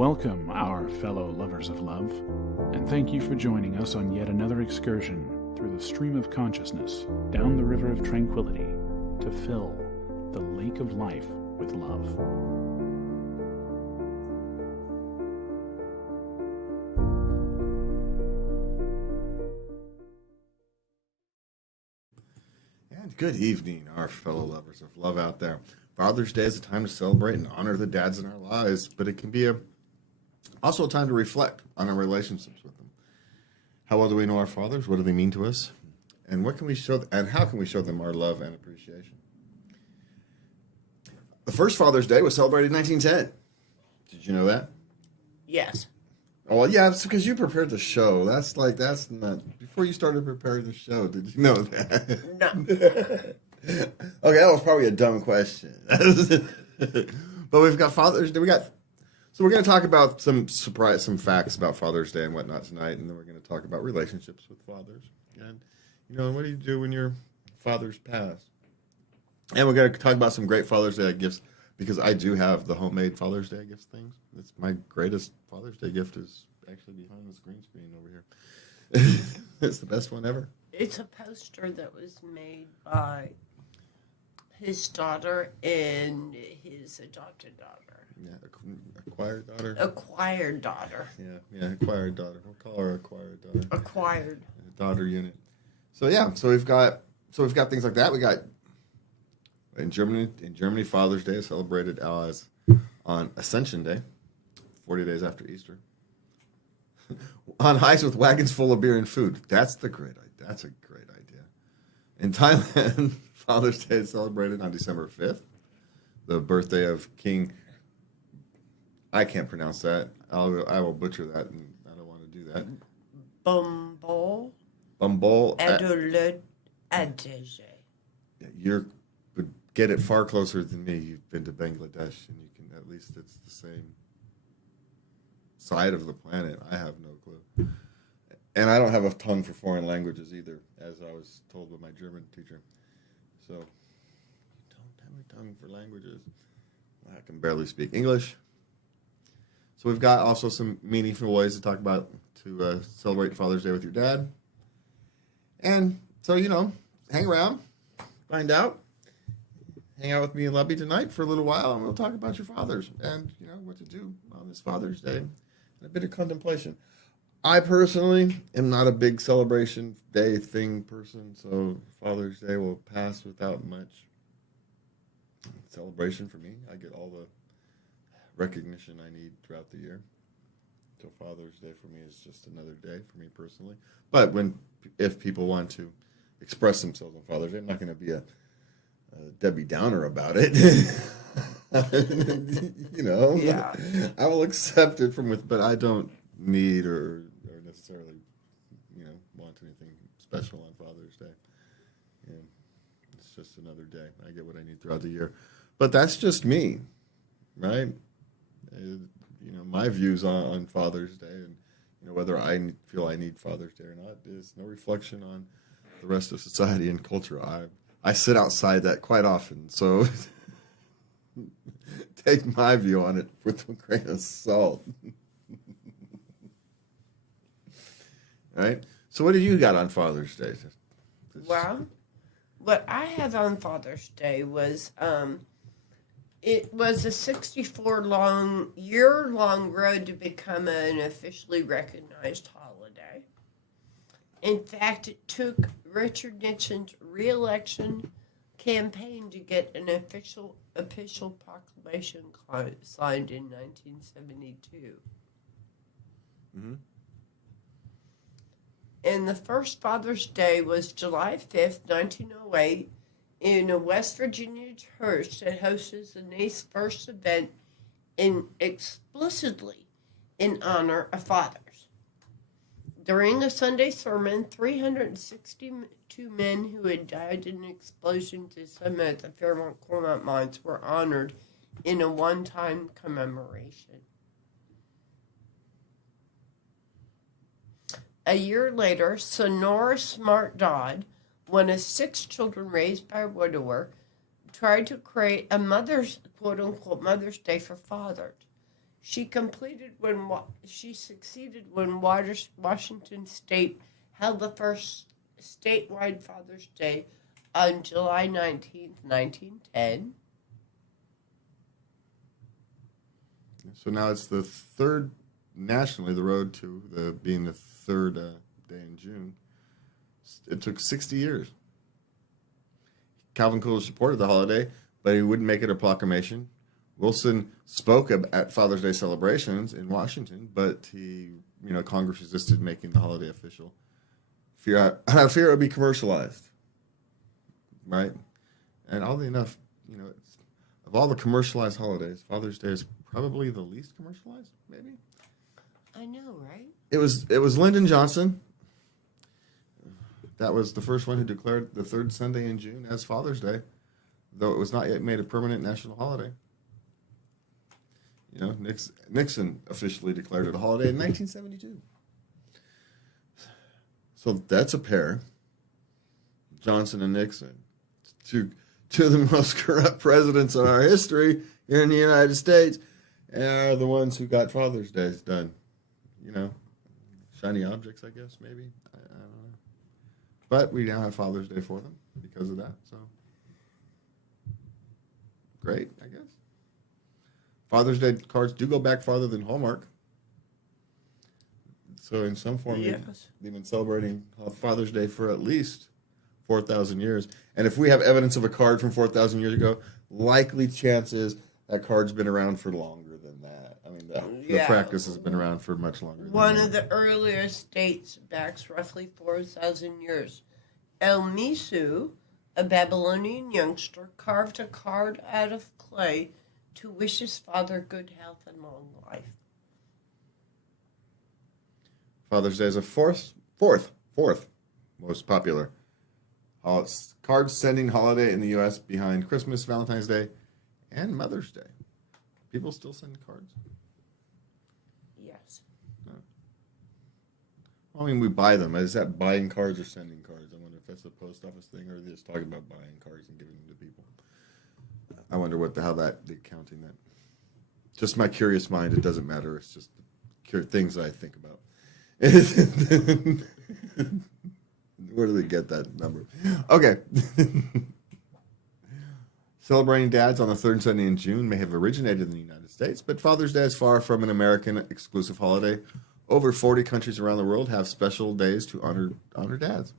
Welcome, our fellow lovers of love, and thank you for joining us on yet another excursion through the stream of consciousness, down the river of tranquility, to fill the lake of life with love. And good evening, our fellow lovers of love out there. Father's Day is a time to celebrate and honor the dads in our lives, but it can be also a time to reflect on our relationships with them. How well do we know our fathers? What do they mean to us? And what can we show, and how can we show them our love and appreciation? The first Father's Day was celebrated in 1910. Did you know that? Yes. Oh, well, yeah, it's because you prepared the show. That's not, before you started preparing the show, did you know that? No. Okay, that was probably a dumb question. But we've got Father's Day. So we're going to talk about some facts about Father's Day and whatnot tonight, and then we're going to talk about relationships with fathers. And, and what do you do when your fathers pass? And we're going to talk about some great Father's Day gifts, because I do have the homemade Father's Day gifts things. It's my greatest Father's Day gift is actually behind this green screen over here. It's the best one ever. It's a poster that was made by his daughter and his adopted daughter. Yeah, acquired daughter. Acquired daughter. Yeah, acquired daughter. We'll call her acquired daughter. Acquired. Daughter unit. So we've got things like that. We got in Germany, Father's Day is celebrated as on Ascension Day, 40 days after Easter. On hikes with wagons full of beer and food. That's a great idea. In Thailand, Father's Day is celebrated on December 5th, the birthday of King. I can't pronounce that. I will butcher that, and I don't want to do that. Bumble. Adele. You would get it far closer than me. You've been to Bangladesh, and you can, at least it's the same side of the planet. I have no clue. And I don't have a tongue for foreign languages either, as I was told by my German teacher. So, don't have a tongue for languages. I can barely speak English. So we've got also some meaningful ways to talk about, to celebrate Father's Day with your dad. And so, hang around, find out. Hang out with me and Lubby tonight for a little while, and we'll talk about your fathers and, what to do on this Father's Day. And a bit of contemplation. I personally am not a big celebration day thing person, so Father's Day will pass without much celebration for me. I get all the recognition I need throughout the year. So Father's Day for me is just another day for me personally. But if people want to express themselves on Father's Day, I'm not going to be a Debbie Downer about it. Yeah. I will accept it but I don't need or necessarily, want anything special on Father's Day. Yeah. It's just another day. I get what I need throughout the year. But that's just me, right? My views on Father's Day and, whether I feel I need Father's Day or not is no reflection on the rest of society and culture. I sit outside that quite often, so take my view on it with a grain of salt. Right? So what do you got on Father's Day? Well, what I had on Father's Day was, it was a 64-year-long road to become an officially recognized holiday. In fact, it took Richard Nixon's re-election campaign to get an official proclamation signed in 1972. Mm-hmm. And the first Father's Day was July 5th, 1908, in a West Virginia church that hosted the nation's first event explicitly in honor of fathers. During the Sunday sermon, 362 men who had died in an explosion to some at the Fairmont Coal Mines were honored in a one-time commemoration. A year later, Sonora Smart Dodd, one of 6 children raised by a widower, tried to create a quote-unquote Mother's Day for fathers. She succeeded when Washington State held the first statewide Father's Day on July 19th, 1910. So now it's the third nationally, the road to being the third day in June. It took 60 years. Calvin Coolidge supported the holiday, but he wouldn't make it a proclamation. Wilson spoke at Father's Day celebrations in Washington, but Congress resisted making the holiday official. Fear it would be commercialized, right? And oddly enough, of all the commercialized holidays, Father's Day is probably the least commercialized, maybe. I know, right? It was Lyndon Johnson. That was the first one who declared the third Sunday in June as Father's Day, though it was not yet made a permanent national holiday. Nixon officially declared it a holiday in 1972. So that's a pair. Johnson and Nixon. Two of the most corrupt presidents in our history here in the United States, and are the ones who got Father's Days done. Shiny objects, I guess, maybe. I don't know. But we now have Father's Day for them because of that. So great, I guess. Father's Day cards do go back farther than Hallmark. So in some form, yes, they've been celebrating Father's Day for at least 4,000 years. And if we have evidence of a card from 4,000 years ago, likely chances that card's been around for longer than that. I mean, the practice has been around for much longer. One of the earliest dates backs roughly 4,000 years. El Misu, a Babylonian youngster, carved a card out of clay to wish his father good health and long life. Father's Day is a fourth most popular card sending holiday in the U.S. behind Christmas, Valentine's Day, and Mother's Day. People still send cards? Yes. No. Well, I mean, we buy them. Is that buying cards or sending cards? I wonder if that's a post office thing, or are they just talking about buying cards and giving them to people? I wonder how the accounting that. Just my curious mind. It doesn't matter. It's just things that I think about. Where do they get that number? Okay. Celebrating dads on the third Sunday in June may have originated in the United States, but Father's Day is far from an American exclusive holiday. Over 40 countries around the world have special days to honor dads.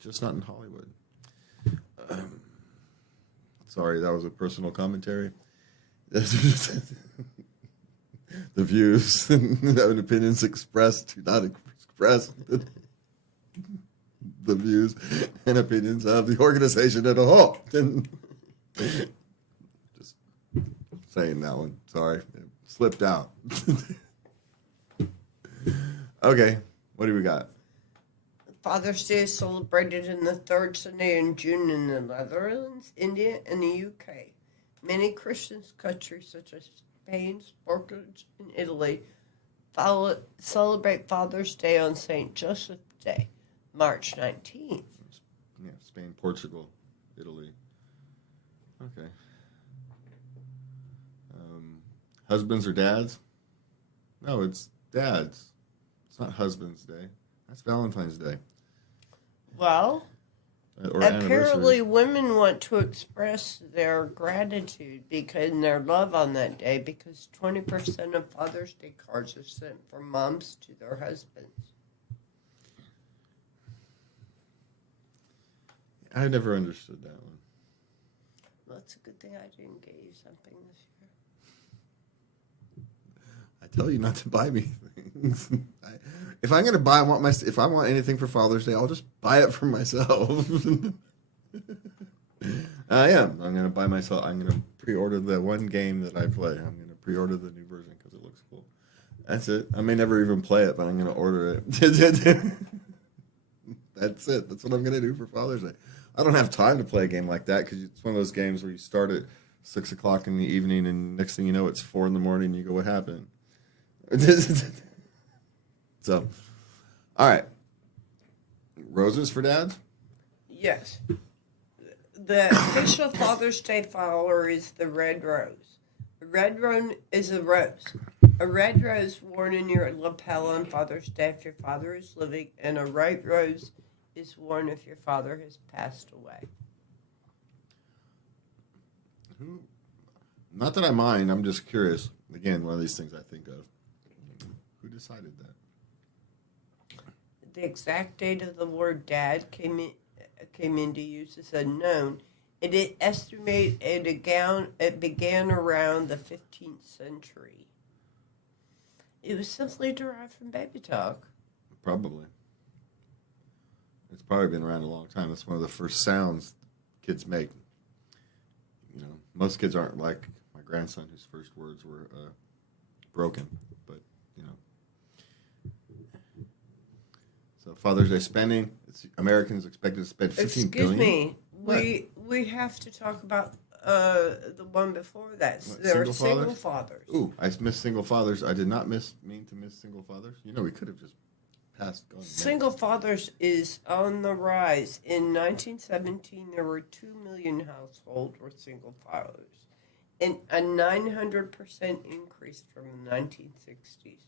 Just not in Hollywood. Sorry, that was a personal commentary. The views and opinions expressed do not express the views and opinions of the organization as a whole. Just saying that one. Sorry. It slipped out. Okay. What do we got? Father's Day is celebrated in the third Sunday in June in the Netherlands, India, and the UK. Many Christian countries such as Spain, Portugal, and Italy celebrate Father's Day on St. Joseph's Day, March 19th. Yeah, Spain, Portugal, Italy. Okay. Husbands or dads? No, it's dads. It's not Husband's Day. That's Valentine's Day. Well, Or apparently women want to express their gratitude and their love on that day because 20% of Father's Day cards are sent from moms to their husbands. I never understood that one. Well, it's a good thing I didn't get you something this year. I tell you not to buy me things. If I'm gonna buy, if I want anything for Father's Day, I'll just buy it for myself. I am. I'm gonna buy myself. I'm gonna pre-order the one game that I play. I'm gonna pre-order the new version because it looks cool. That's it. I may never even play it, but I'm gonna order it. That's it. That's what I'm gonna do for Father's Day. I don't have time to play a game like that because it's one of those games where you start at 6 o'clock in the evening, and next thing you know, it's 4 in the morning. And you go, "What happened?" So, all right. Roses for dads? Yes. The official Father's Day flower is the red rose. A red rose is a rose. A red rose worn in your lapel on Father's Day if your father is living, and a white rose is worn if your father has passed away. Not that I mind. I'm just curious. Again, one of these things I think of. Who decided that? The exact date of the word "dad" came into use is unknown. It began around the 15th century. It was simply derived from baby talk. Probably. It's probably been around a long time. That's one of the first sounds kids make. You know, most kids aren't like my grandson, whose first words were broken. But, you know. So Father's Day spending. Americans expected to spend $15 billion. Excuse me. We have to talk about the one before that. There are single fathers. Ooh, I missed single fathers. I did not mean to miss single fathers. You know, we could have just passed. Single fathers is on the rise. In 1917, there were 2 million households with single fathers, and a 900% increase from the 1960s.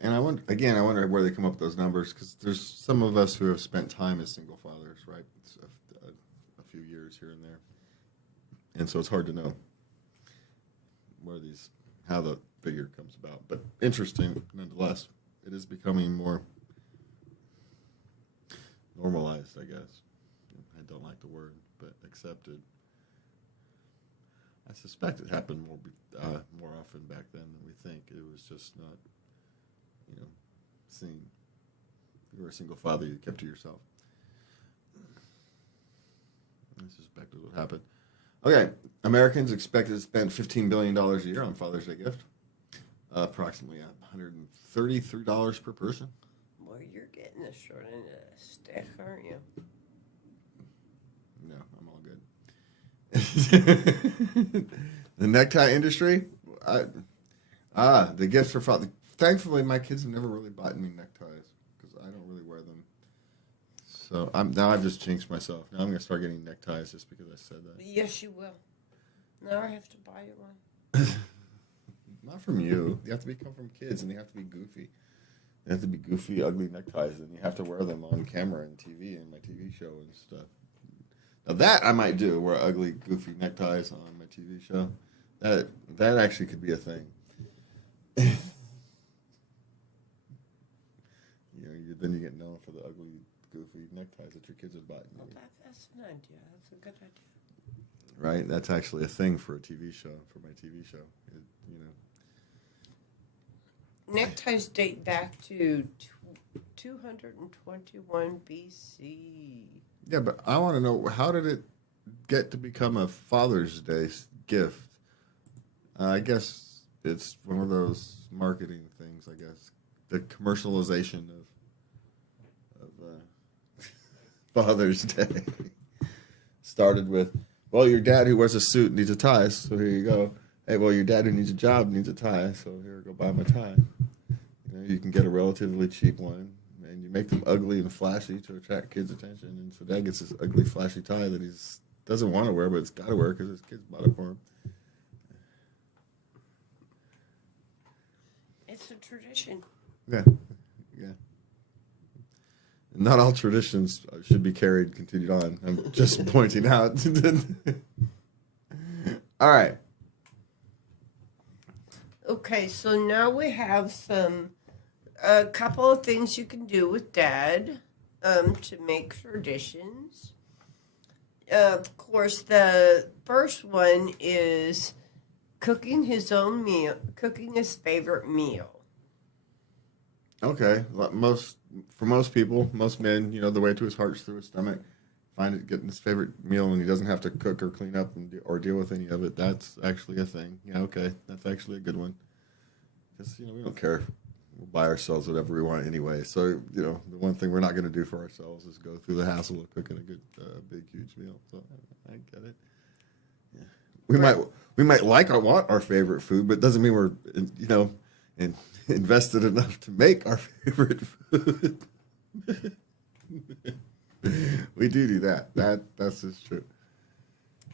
And I wonder where they come up with those numbers, because there's some of us who have spent time as single fathers, right? It's a few years here and there. And so it's hard to know how the figure comes about. But interesting, nonetheless. It is becoming more normalized, I guess. I don't like the word, but accepted. I suspect it happened more often back then than we think. It was just not, seen. If you were a single father, you kept to yourself. I suspect it would happen. Okay, Americans expected to spend $15 billion a year on Father's Day gift. Approximately $133 per person. Well, you're getting this short end of the stick, aren't you? No, I'm all good. The necktie industry? The gifts for father. Thankfully, my kids have never really bought me neckties because I don't really wear them. So now I've just jinxed myself. Now I'm going to start getting neckties just because I said that. Yes, you will. Now I have to buy you one. Not from you. They have to come from kids, and they have to be goofy. They have to be goofy, ugly neckties, and you have to wear them on camera and TV and my TV show and stuff. Now that I might do, wear ugly, goofy neckties on my TV show. That actually could be a thing. Then you get known for the ugly, goofy neckties that your kids have bought. Well, that's an idea. That's a good idea. Right? That's actually a thing for a TV show, for my TV show. Neckties date back to 221 BC. Yeah, but I want to know, how did it get to become a Father's Day gift? I guess it's one of those marketing things, I guess. The commercialization of Father's Day started with, well, your dad who wears a suit needs a tie, so here you go. Hey, well, your dad who needs a job needs a tie, so here, go buy him a tie. You can get a relatively cheap one, and you make them ugly and flashy to attract kids' attention. And so dad gets this ugly, flashy tie that he doesn't want to wear, but it's got to wear because his kids bought it for him. It's a tradition. Yeah. Not all traditions should be continued on. I'm just pointing out. All right. Okay, so now we have a couple of things you can do with Dad to make traditions. Of course, the first one is cooking his own meal, cooking his favorite meal. Okay, for most people, most men, the way to his heart's through his stomach. Getting his favorite meal, and he doesn't have to cook or clean up or deal with any of it. That's actually a thing. Yeah, okay, that's actually a good one. Because we don't care. We'll buy ourselves whatever we want anyway. So the one thing we're not going to do for ourselves is go through the hassle of cooking a good, big, huge meal. So I get it. Yeah. We might want our favorite food, but it doesn't mean we're invested enough to make our favorite food. We do that. That's just true.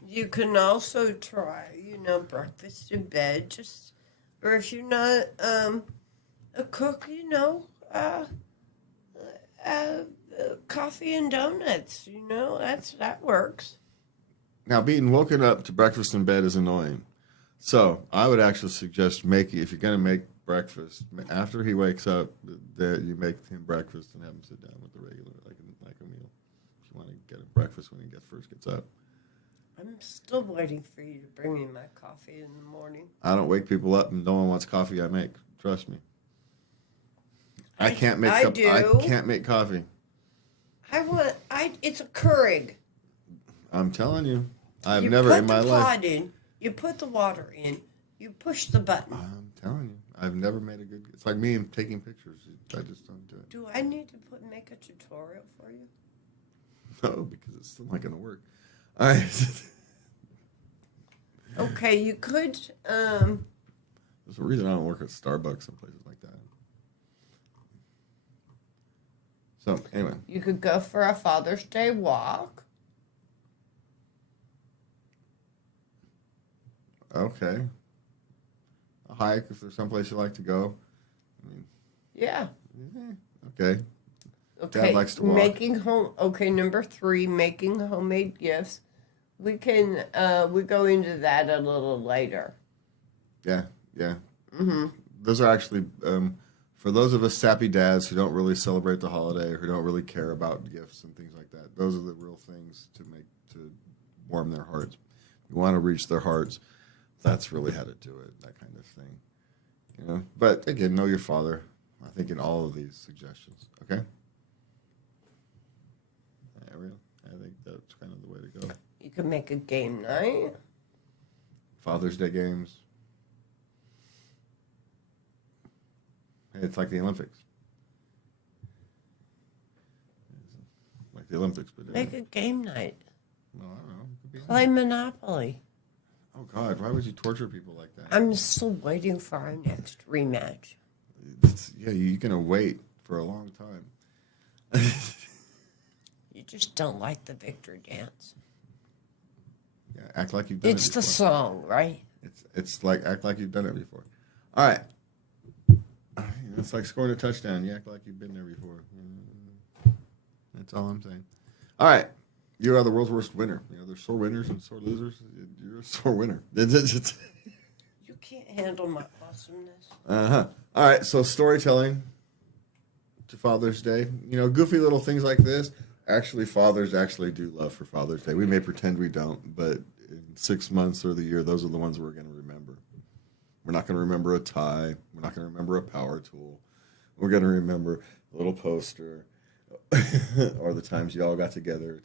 You can also try, breakfast in bed. Just, or if you're not a cook, coffee and donuts. That works. Now, being woken up to breakfast in bed is annoying. So I would actually suggest if you're going to make breakfast, after he wakes up, that you make him breakfast and have him sit down with the regular, like a meal. If you want to get him breakfast when he first gets up. I'm still waiting for you to bring me my coffee in the morning. I don't wake people up, and no one wants coffee I make. Trust me. I can't make. I can't make coffee. It's a Keurig. I'm telling you, I've never in my life. You put the pot in. You put the water in. You push the button. I'm telling you, I've never made a good. It's like me and taking pictures. I just don't do it. Do I need to make a tutorial for you? No, because it's still not going to work. All right. Okay, you could. There's a reason I don't work at Starbucks and places like that. So anyway, You could go for a Father's Day walk. okay. A hike if there's someplace you like to go. I mean, Yeah. okay. Okay. Dad likes to walk. Number 3, making homemade gifts. We can we go into that a little later. Yeah. Mm-hmm. Those are actually for those of us sappy dads who don't really celebrate the holiday or who don't really care about gifts and things like that. Those are the real things to warm their hearts. You want to reach their hearts. That's really how to do it. That kind of thing, But again, know your father. I think in all of these suggestions. Okay. Ariel, I think that's kind of the way to go. You could make a game night. Father's Day games. It's like the Olympics. Like the Olympics, but Make a game night. Well, I don't know. It could be Play Monopoly. Oh God, why would you torture people like that? I'm still waiting for our next rematch. You're gonna wait for a long time. You just don't like the victory dance. Yeah, act like you've done it before. It's the song, right? It's like act like you've done it before. All right. It's like scoring a touchdown. You act like you've been there before. That's all I'm saying. All right. You are the world's worst winner. There's sore winners and sore losers. You're a sore winner. You can't handle my awesomeness. Uh-huh. All right, so storytelling to Father's Day. Goofy little things like this. Actually, fathers actually do love for Father's Day. We may pretend we don't, but in 6 months or the year, those are the ones we're going to remember. We're not going to remember a tie. We're not going to remember a power tool. We're going to remember a little poster or the times you all got together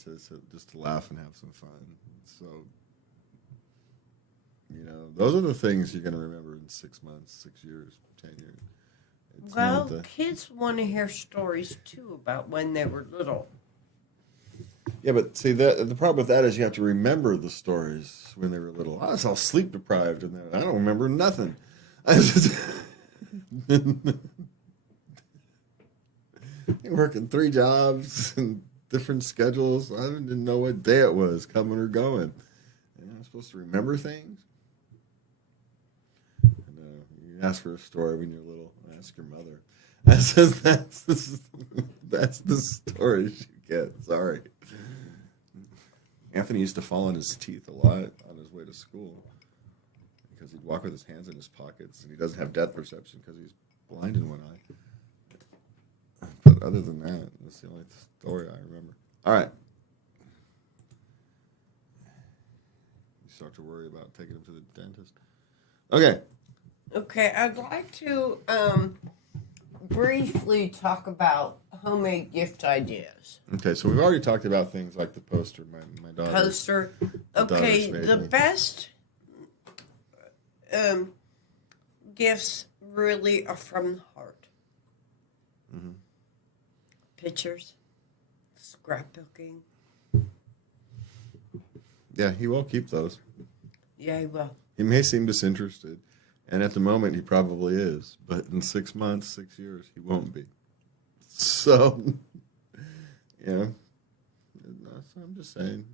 just to laugh and have some fun. So, those are the things you're going to remember in 6 months, 6 years, 10 years. Kids want to hear stories, too, about when they were little. Yeah, but see, the problem with that is you have to remember the stories when they were little. I was all sleep deprived, and I don't remember nothing. Working 3 jobs and different schedules. I didn't know what day it was, coming or going. I'm supposed to remember things. You ask for a story when you're little. Ask your mother. That's the story she gets. Sorry. Anthony used to fall on his teeth a lot on his way to school because he'd walk with his hands in his pockets, and he doesn't have depth perception because he's blind in one eye. But other than that, that's the only story I remember. All right. You start to worry about taking him to the dentist. Okay. Okay, I'd like to briefly talk about homemade gift ideas. Okay, so we've already talked about things like the poster. My daughter. Poster. Okay, the best gifts really are from the heart. Mm-hmm. Pictures, scrapbooking. Yeah, he will keep those. Yeah, he will. He may seem disinterested, and at the moment he probably is, but in 6 months, 6 years, he won't be. So, I'm just saying,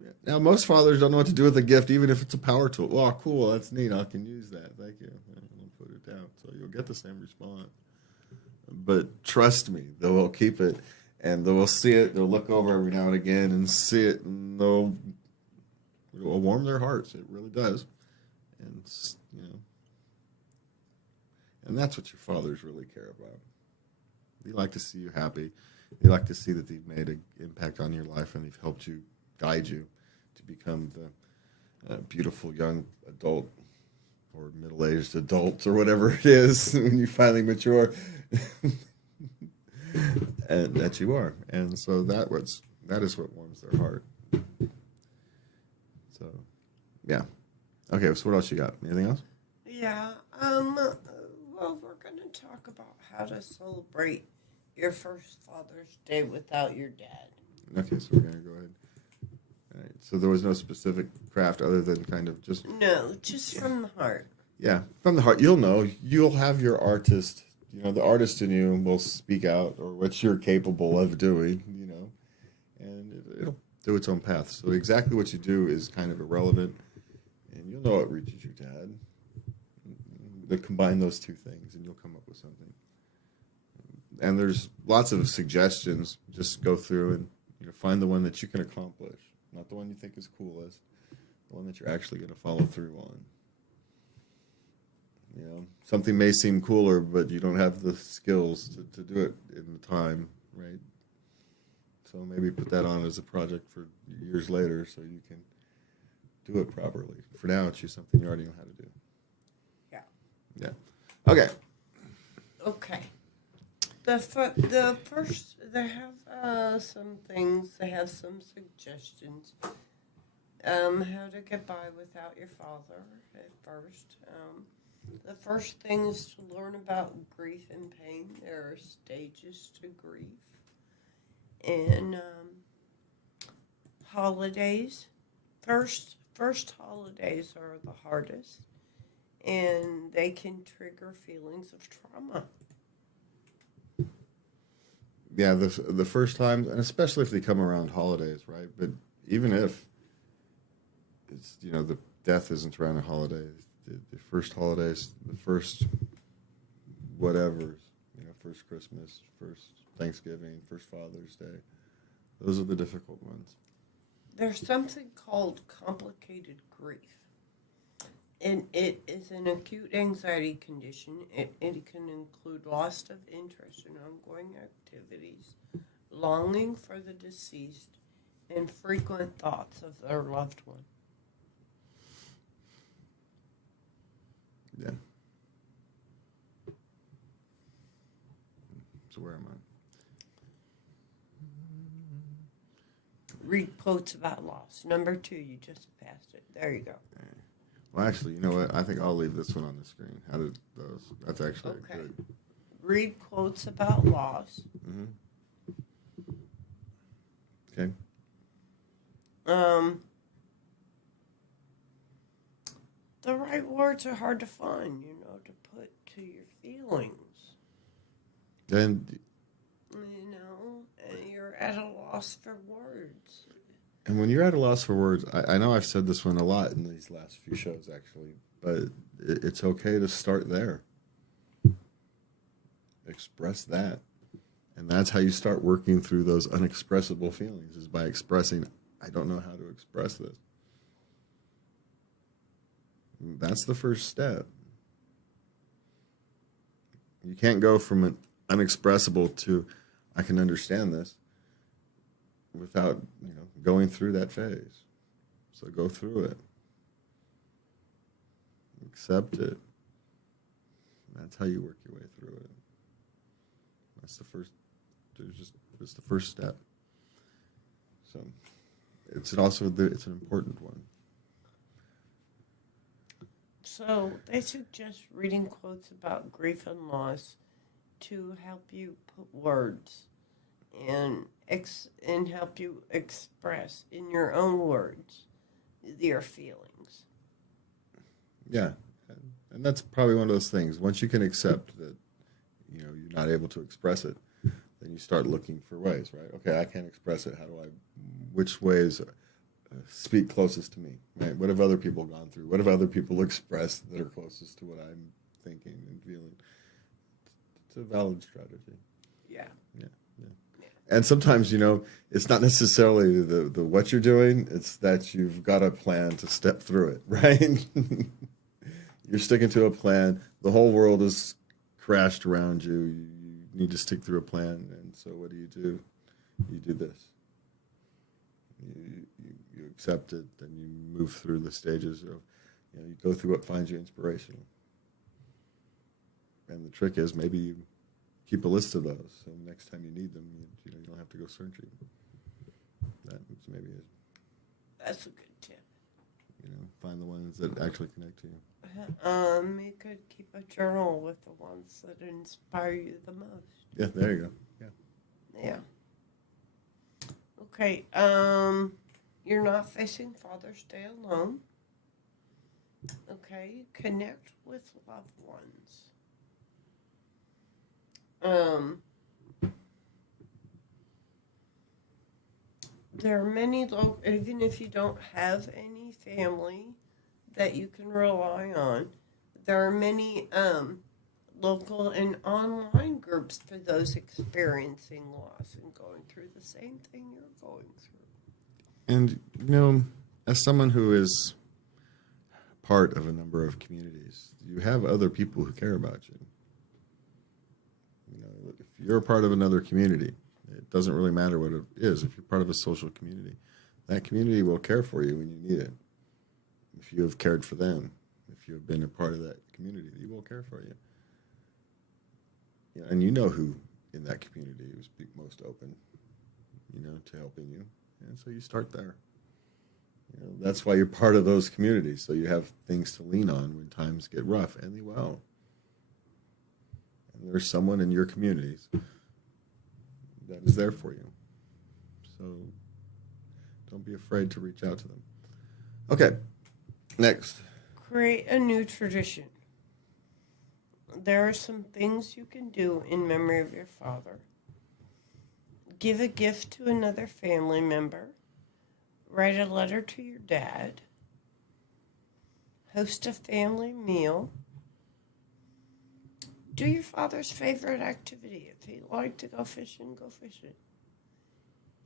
Yeah. Now, most fathers don't know what to do with a gift, even if it's a power tool. Oh, cool, that's neat. I can use that. Thank you. I'll put it down. So you'll get the same response. But trust me, they will keep it, and they will see it. They'll look over every now and again and see it, and it will warm their hearts. It really does. And, you know, and that's what your fathers really care about. They like to see you happy. They like to see that they've made an impact on your life and they've helped you, guide you to become the beautiful young adult or middle-aged adult or whatever it is when you finally mature, and that you are. And so that is what warms their heart. So, yeah. Okay, so what else you got? Anything else? Yeah. Well, we're going to talk about how to celebrate your first Father's Day without your dad. Okay, so we're going to go ahead. All right. So there was no specific craft other than kind of just... No, just from the heart. Yeah, from the heart. You'll know. You'll have your artist. You know, the artist in you will speak out or what you're capable of doing, you know, and it'll do its own path. So exactly what you do is kind of irrelevant, and you'll know it reaches your dad. Combine those two things, and you'll come up with something. And there's lots of suggestions. Just go through and find the one that you can accomplish, not the one you think is coolest, the one that you're actually going to follow through on. You know, something may seem cooler, but you don't have the skills to do it in the time, right? So maybe put that on as a project for years later so you can do it properly. For now, it's just something you already know how to do. Yeah. Yeah. Okay. Okay. The first, they have some things, they have some suggestions. How to get by without your father at first. The first thing is to learn about grief and pain. There are stages to grief. And holidays. First holidays are the hardest. And they can trigger feelings of trauma. Yeah, the first times, and especially if they come around holidays, right? But even if it's, the death isn't around the holidays, the first holidays, the first whatever, first Christmas, first Thanksgiving, first Father's Day, those are the difficult ones. There's something called complicated grief. And it is an acute anxiety condition. It can include loss of interest in ongoing activities, longing for the deceased, and frequent thoughts of their loved one. Yeah. So where am I? Read quotes about loss. Number 2, you just passed it. There you go. Well, actually, you know what? I think I'll leave this one on the screen. How did those? That's actually Okay. good. Read quotes about loss. Mm-hmm. Okay. The right words are hard to find, to put to your feelings. And And you're at a loss for words. And when you're at a loss for words, I know I've said this one a lot in these last few shows, actually, but it's okay to start there. Express that. And that's how you start working through those unexpressible feelings, is by expressing, I don't know how to express this. That's the first step. You can't go from an unexpressible to, I can understand this, without going through that phase. So go through it, accept it. That's how you work your way through it. That's the first. It's the first step. So it's an important one. So they suggest reading quotes about grief and loss to help you put words and help you express in your own words your feelings. Yeah, and that's probably one of those things. Once you can accept that, you're not able to express it, then you start looking for ways, right? Okay, I can't express it. Which ways speak closest to me, right? What have other people gone through? What have other people expressed that are closest to what I'm thinking and feeling? It's a valid strategy. Yeah. Yeah. And sometimes, it's not necessarily the what you're doing, it's that you've got a plan to step through it, right? You're sticking to a plan. The whole world is crashed around you. You need to stick through a plan. And so what do? You do this. You accept it, then you move through the stages of, you go through what finds you inspirational. And the trick is maybe you keep a list of those, so next time you need them, you don't have to go searching. That's maybe it. That's a good tip. Find the ones that actually connect to you. You could keep a journal with the ones that inspire you the most. Yeah, there you go. Yeah. Okay. You're not facing Father's Day alone. Okay. Connect with loved ones. There are many, even if you don't have any family that you can rely on, there are many local and online groups for those experiencing loss and going through the same thing you're going through. And, as someone who is part of a number of communities, you have other people who care about you. If you're a part of another community, it doesn't really matter what it is. If you're part of a social community, that community will care for you when you need it. If you have cared for them, if you have been a part of that community, they will care for you. And who in that community is most open, to helping you. And so you start there. That's why you're part of those communities, so you have things to lean on when times get rough, and they will. And there's someone in your communities that is there for you. So don't be afraid to reach out to them. Okay, next. Create a new tradition. There are some things you can do in memory of your father. Give a gift to another family member. Write a letter to your dad. Host a family meal. Do your father's favorite activity. If he liked to go fishing, go fishing.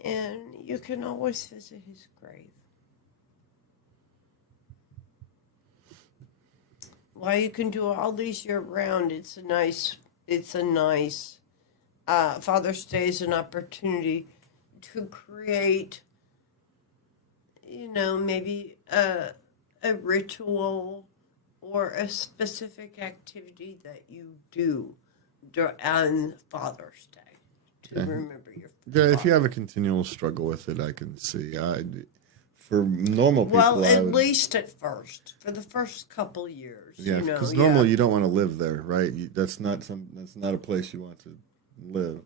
And you can always visit his grave. While you can do all these year round, it's a nice Father's Day is an opportunity to create, maybe a ritual or a specific activity that you do on Father's Day to remember your father. Yeah, if you have a continual struggle with it, I can see. For normal people, well, at least at first, for the first couple years. Yeah, because normally you don't want to live there, right? That's not a place you want to live.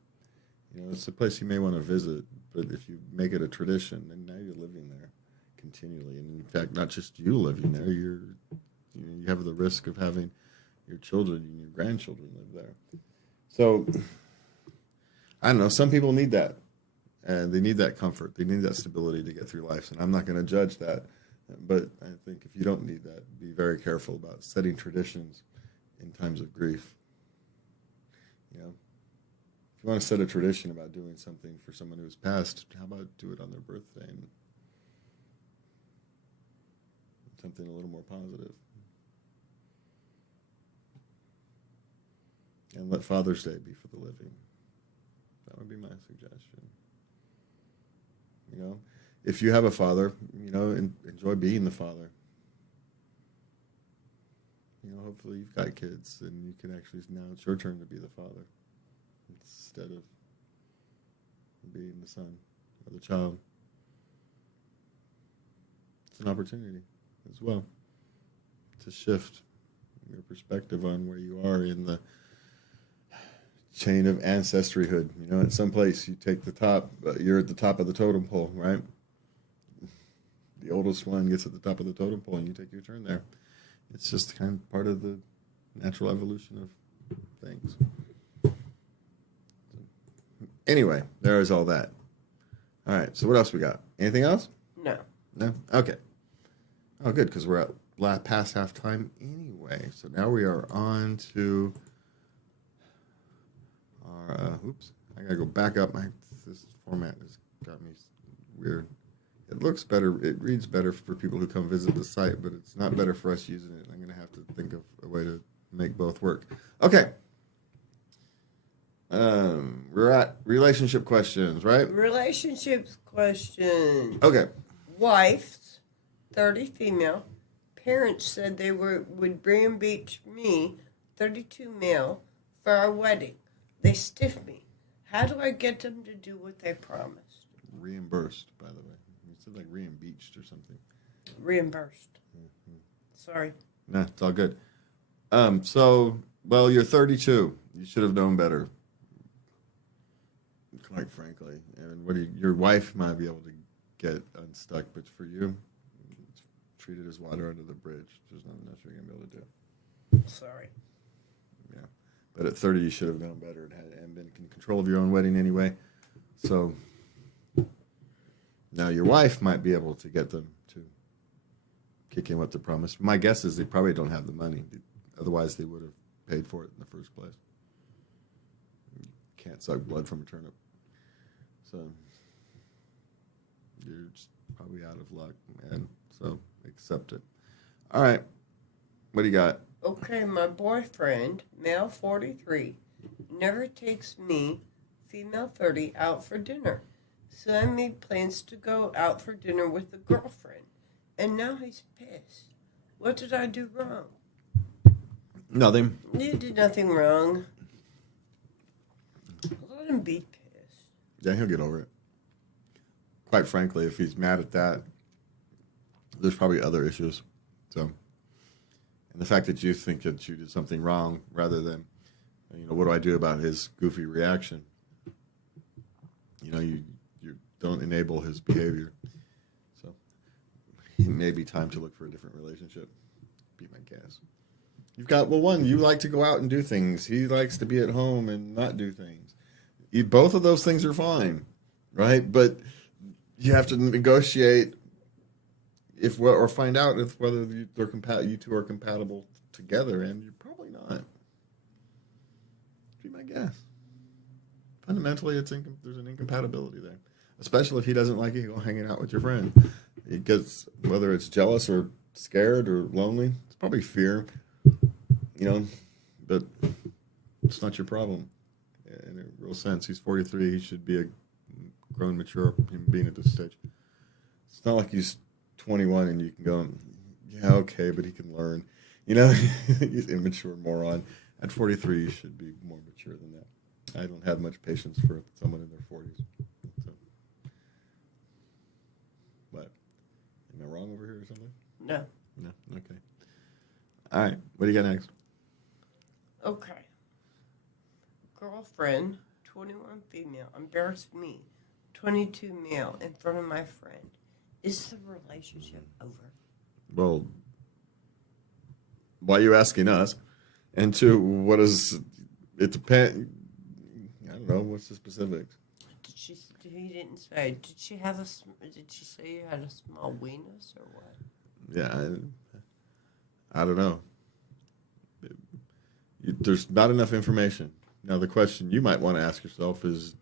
It's a place you may want to visit, but if you make it a tradition, then now you're living there continually, and in fact, not just you living there, you have the risk of having your children and your grandchildren live there. So, I don't know. Some people need that. And they need that comfort. They need that stability to get through life. And I'm not going to judge that. But I think if you don't need that, be very careful about setting traditions in times of grief. If you want to set a tradition about doing something for someone who's passed, how about do it on their birthday? And something a little more positive. And let Father's Day be for the living. That would be my suggestion. If you have a father, enjoy being the father. Hopefully you've got kids and you can actually, now it's your turn to be the father instead of being the son or the child. It's an opportunity as well to shift your perspective on where you are in the chain of ancestryhood. At some place you take the top, you're at the top of the totem pole, right? The oldest one gets at the top of the totem pole and you take your turn there. It's just kind of part of the natural evolution of things. Anyway, there is all that. All right, so what else we got? Anything else? No. No? Okay. Oh, good, because we're at past halftime anyway. So now we are on to our, oops, I got to go back up. This format has got me weird. It looks better. It reads better for people who come visit the site, but it's not better for us using it. I'm going to have to think of a way to make both work. Okay. We're at relationship questions, right? Relationships questions. Okay. Wives, 30 female. Parents said they would bring beach me, 32 male, for our wedding. They stiffed me. How do I get them to do what they promised? Reimbursed, by the way. You said like reimbeached or something. Reimbursed. Mm-hmm. Sorry. Nah, it's all good. Well, you're 32. You should have known better. Quite frankly. And your wife might be able to get unstuck, but for you, it's treat it as water under the bridge. There's not much you're going to be able to do. Sorry. Yeah. But at 30, you should have known better and been in control of your own wedding anyway. So now your wife might be able to get them to kick in what they promised. My guess is they probably don't have the money. Otherwise, they would have paid for it in the first place. You can't suck blood from a turnip. So you're just probably out of luck, man. So accept it. All right. What do you got? Okay, my boyfriend, male 43, never takes me, female 30, out for dinner. So I made plans to go out for dinner with a girlfriend. And now he's pissed. What did I do wrong? Nothing. You did nothing wrong. Let him be pissed. Yeah, he'll get over it. Quite frankly, if he's mad at that, there's probably other issues. So, and the fact that you think that you did something wrong rather than, what do I do about his goofy reaction? You don't enable his behavior. So it may be time to look for a different relationship, be my guess. You've got, one, you like to go out and do things. He likes to be at home and not do things. Both of those things are fine, right? But you have to negotiate or find out whether you two are compatible together, and you're probably not. Be my guess. Fundamentally, there's an incompatibility there, especially if he doesn't like you hanging out with your friend. He gets, whether it's jealous or scared or lonely, it's probably fear, but it's not your problem. In a real sense, he's 43. He should be a grown, mature human being at this stage. It's not like he's 21 and you can go, yeah, okay, but he can learn. He's immature moron. At 43, you should be more mature than that. I don't have much patience for someone in their 40s. So. What? Am I wrong over here or something? No. No? Okay. All right. What do you got next? Okay. Girlfriend, 21 female, embarrassed me, 22 male, in front of my friend. Is the relationship over? Well, why are you asking us? And two, what is it depend? I don't know. What's the specifics? He didn't say. Did she say you had a small weenus or what? Yeah, I don't know. There's not enough information. Now, the question you might want to ask yourself is,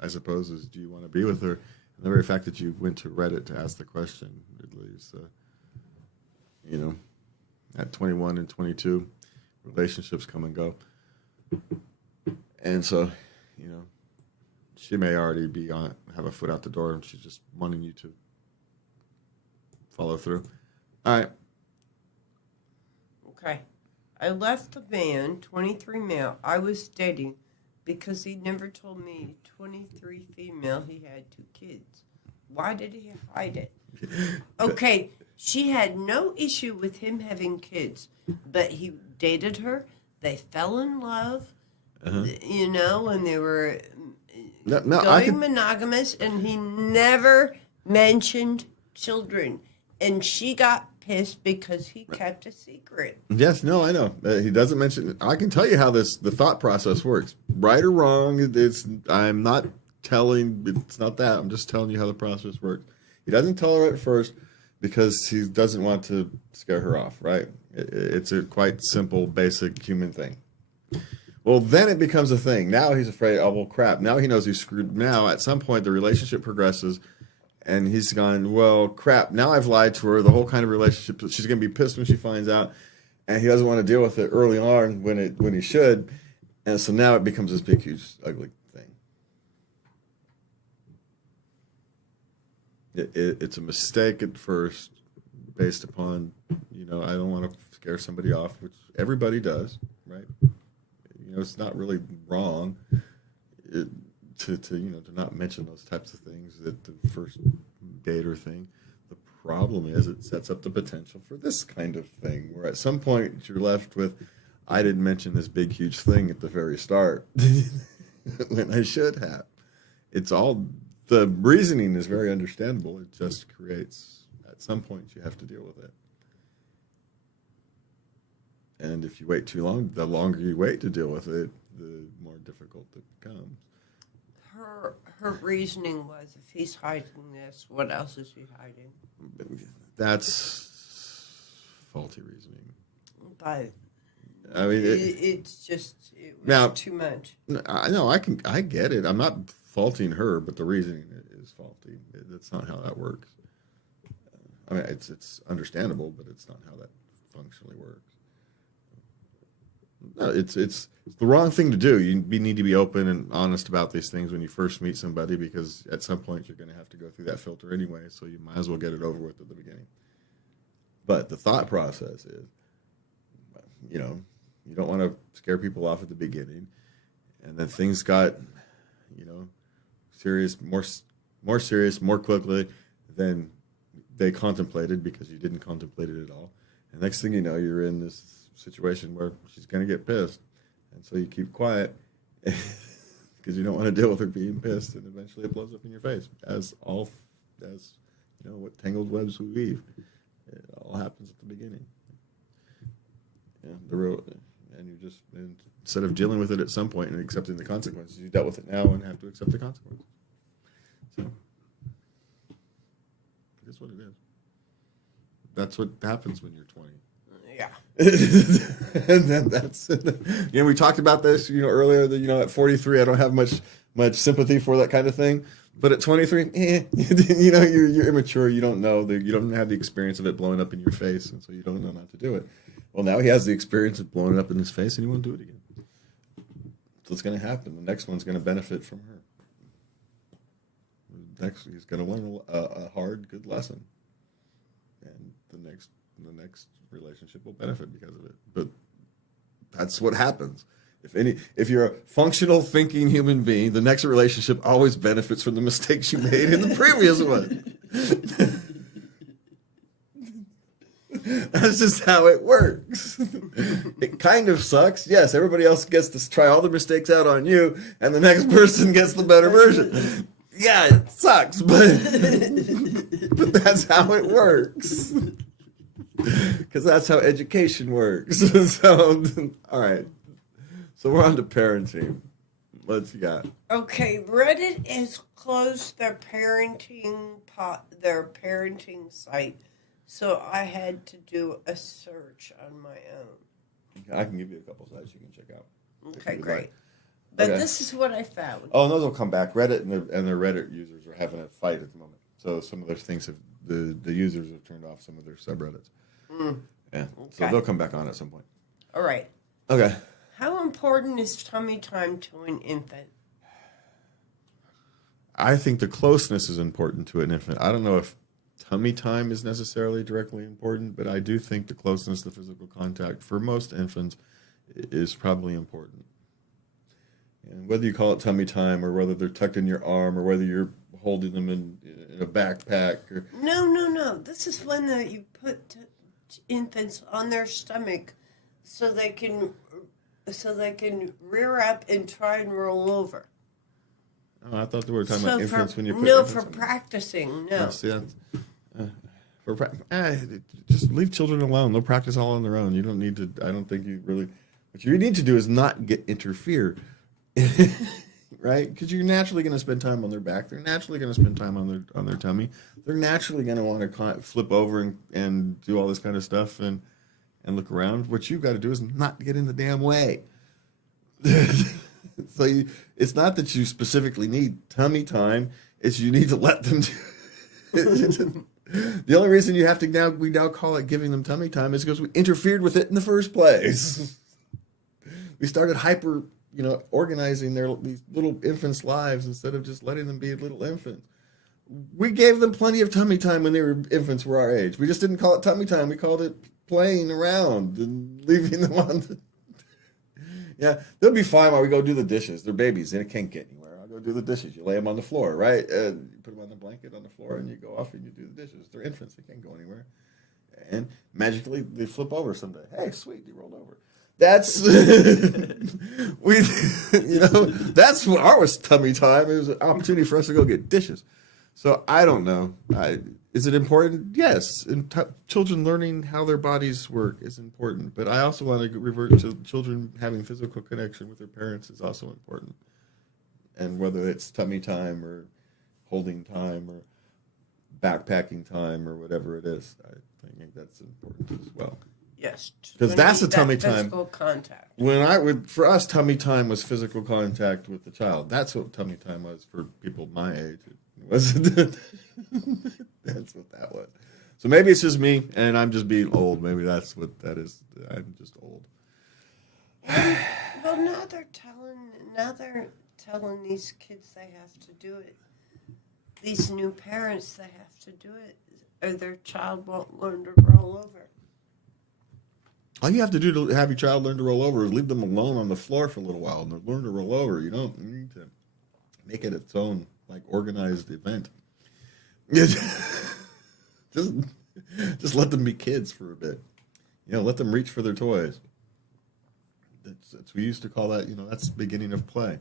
I suppose, do you want to be with her? And the very fact that you went to Reddit to ask the question, at least, at 21 and 22, relationships come and go. And so, she may already have a foot out the door, and she's just wanting you to follow through. All right. Okay. I left the man, 23 male, I was dating because he never told me, 23 female, he had 2 kids. Why did he hide it? Okay, she had no issue with him having kids, but he dated her. They fell in love, and they were going monogamous, and he never mentioned children. And she got pissed because he kept a secret. Yes, no, I know. He doesn't mention. I can tell you how the thought process works. Right or wrong, I'm not telling. It's not that. I'm just telling you how the process works. He doesn't tell her at first because he doesn't want to scare her off, right? It's a quite simple, basic human thing. Well, then it becomes a thing. Now he's afraid, oh, well, crap. Now he knows he's screwed. Now, at some point, the relationship progresses, and he's gone, well, crap. Now I've lied to her. The whole kind of relationship, she's going to be pissed when she finds out, and he doesn't want to deal with it early on when he should. And so now it becomes this big, huge, ugly thing. It's a mistake at first based upon, I don't want to scare somebody off, which everybody does, right? It's not really wrong to not mention those types of things at the first date or thing. The problem is it sets up the potential for this kind of thing, where at some point you're left with, I didn't mention this big, huge thing at the very start when I should have. The reasoning is very understandable. It just creates, at some point, you have to deal with it. And if you wait too long, the longer you wait to deal with it, the more difficult it becomes. Her reasoning was, if he's hiding this, what else is he hiding? That's faulty reasoning. But I mean, it was too much. No, I get it. I'm not faulting her, but the reasoning is faulty. That's not how that works. I mean, it's understandable, but it's not how that functionally works. No, it's the wrong thing to do. You need to be open and honest about these things when you first meet somebody, because at some point you're going to have to go through that filter anyway, so you might as well get it over with at the beginning. But the thought process is, you don't want to scare people off at the beginning, and then things got, serious, more serious, more quickly than they contemplated, because you didn't contemplate it at all. And next thing you know, you're in this situation where she's going to get pissed, and so you keep quiet because you don't want to deal with her being pissed, and eventually it blows up in your face, as what tangled webs we weave. It all happens at the beginning. And you just, instead of dealing with it at some point and accepting the consequences, you dealt with it now and have to accept the consequences. So that's what it is. That's what happens when you're 20. Yeah. And then that's, we talked about this, earlier, that, at 43, I don't have much sympathy for that kind of thing. But at 23, you're immature. You don't know you don't have the experience of it blowing up in your face. And so you don't know not to do it. Well, now he has the experience of blowing it up in his face, and he won't do it again. So it's going to happen. The next one's going to benefit from her. Next, he's going to learn a hard, good lesson. And the next relationship will benefit because of it. But that's what happens. If you're a functional thinking human being, the next relationship always benefits from the mistakes you made in the previous one. That's just how it works. It kind of sucks. Yes, everybody else gets to try all the mistakes out on you, and the next person gets the better version. Yeah, it sucks, but that's how it works. Because that's how education works. So, all right. So we're on to parenting. What you got? Okay, Reddit has closed their parenting site, so I had to do a search on my own. I can give you a couple sites you can check out. Okay, great. But this is what I found. Oh, those will come back. Reddit and their Reddit users are having a fight at the moment. So some of those things the users have turned off some of their subreddits. Yeah. Okay. So they'll come back on at some point. All right. Okay. How important is tummy time to an infant? I think the closeness is important to an infant. I don't know if tummy time is necessarily directly important, but I do think the closeness, the physical contact for most infants is probably important. And whether you call it tummy time or whether they're tucked in your arm or whether you're holding them in a backpack. No. This is when you put infants on their stomach so they can rear up and try and roll over. Oh, I thought they were talking about infants when you put infants for practicing. No. See, just leave children alone. They'll practice all on their own. You don't need to. I don't think you really. What you need to do is not interfere. right? Because you're naturally going to spend time on their back. They're naturally going to spend time on their tummy. They're naturally going to want to flip over and do all this kind of stuff and look around. What you've got to do is not get in the damn way. So it's not that you specifically need tummy time. It's you need to let them do it. The only reason you have to we now call it giving them tummy time is because we interfered with it in the first place. We started organizing these little infants' lives instead of just letting them be little infants. We gave them plenty of tummy time when infants were our age. We just didn't call it tummy time. We called it playing around and leaving them on the... Yeah, they'll be fine while we go do the dishes. They're babies, and it can't get anywhere. I'll go do the dishes. You lay them on the floor, right? You put them on the blanket on the floor, and you go off and you do the dishes. They're infants. They can't go anywhere. And magically, they flip over someday. Hey, sweet, you rolled over. That's that's what our tummy time. It was an opportunity for us to go get dishes. So I don't know. Is it important? Yes. And children learning how their bodies work is important. But I also want to revert to children having physical connection with their parents is also important. And whether it's tummy time or holding time or backpacking time or whatever it is, I think that's important as well. Yes. Because that's the tummy time. Physical contact. For us, tummy time was physical contact with the child. That's what tummy time was for people my age. That's what that was. So maybe it's just me, and I'm just being old. Maybe that's what that is. I'm just old. Well, now they're telling these kids they have to do it. These new parents, they have to do it, or their child won't learn to roll over. All you have to do to have your child learn to roll over is leave them alone on the floor for a little while, and they'll learn to roll over. You don't need to make it its own organized event. Just let them be kids for a bit. Let them reach for their toys. We used to call that. That's the beginning of play.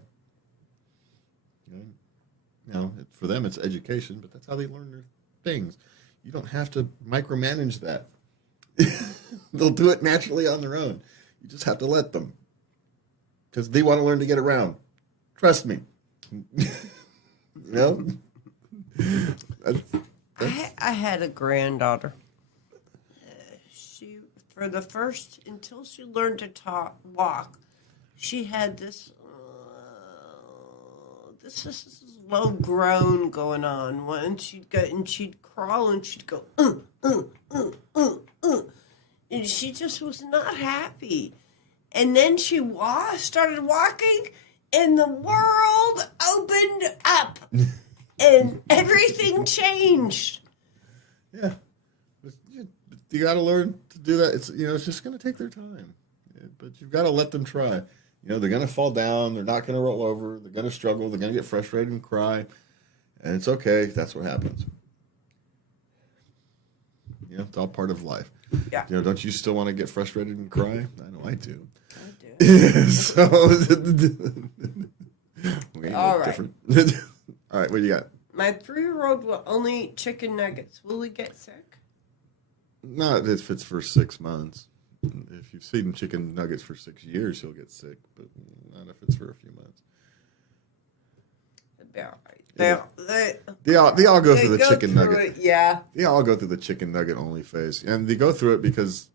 For them it's education, but that's how they learn their things. You don't have to micromanage that. They'll do it naturally on their own. You just have to let them, because they want to learn to get around. Trust me. I had a granddaughter. Until she learned to walk, she had this low groan going on. Once she'd crawl and she'd go, and she just was not happy. And then she started walking, and the world opened up, and everything changed. Yeah, you got to learn to do that. It's just going to take their time, but you've got to let them try. They're going to fall down. They're not going to roll over. They're going to struggle. They're going to get frustrated and cry, and it's okay. That's what happens. It's all part of life. Yeah. Don't you still want to get frustrated and cry? I know I do. I do. So we all right. Different. All right, what do you got? My 3-year-old will only eat chicken nuggets. Will he get sick? Not if it's for 6 months. If you've seen chicken nuggets for 6 years, he'll get sick, but not if it's for a few months. They all go through the chicken nugget. Yeah. They all go through the chicken nugget only phase. And they go through it because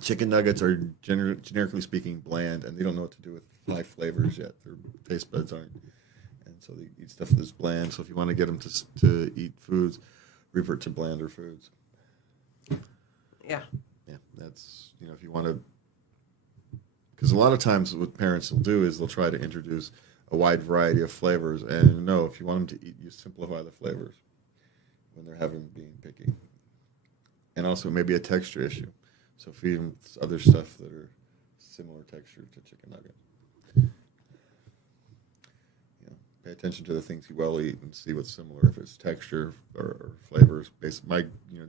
chicken nuggets are, generically speaking, bland, and they don't know what to do with high flavors yet. Their taste buds aren't. And so they eat stuff that's bland. So if you want to get them to eat foods, revert to blander foods. Yeah. Yeah, that's, if you want to, because a lot of times what parents will do is they'll try to introduce a wide variety of flavors, and no, if you want them to eat, you simplify the flavors when they're being picky. And also maybe a texture issue. So feed them other stuff that are similar texture to chicken nuggets. Pay attention to the things you will eat and see what's similar. If it's texture or flavors,